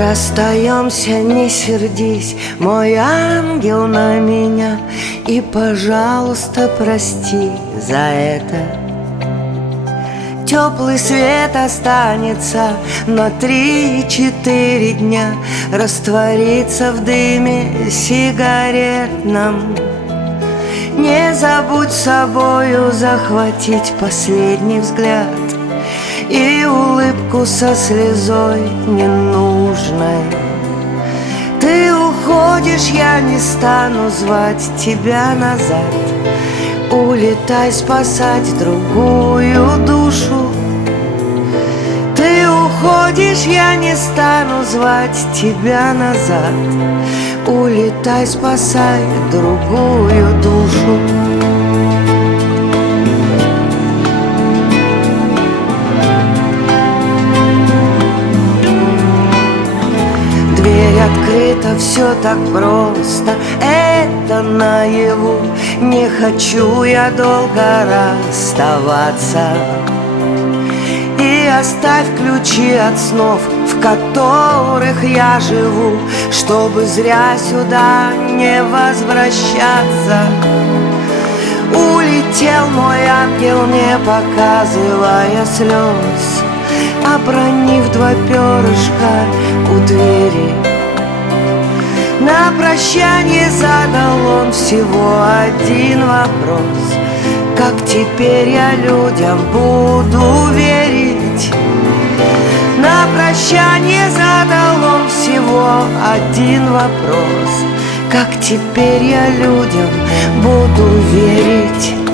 Расстаемся, не сердись, мой ангел, на меня, и, пожалуйста, прости за это. Теплый свет останется на 3-4 дня, растворится в дыме сигаретном. Не забудь с собою захватить последний взгляд и улыбку со слезой ненужной. Ты уходишь, я не стану звать тебя назад. Улетай спасать другую душу. Ты уходишь, я не стану звать тебя назад. Улетай спасать другую душу. Дверь открыта, все так просто, это наяву. Не хочу я долго расставаться. И оставь ключи от снов, в которых я живу, чтобы зря сюда не возвращаться. Улетел мой ангел, не показывая слез, обронив 2 перышка у двери. На прощание задал он всего один вопрос: как теперь я людям буду верить? На прощание задал он всего один вопрос: как теперь я людям буду верить?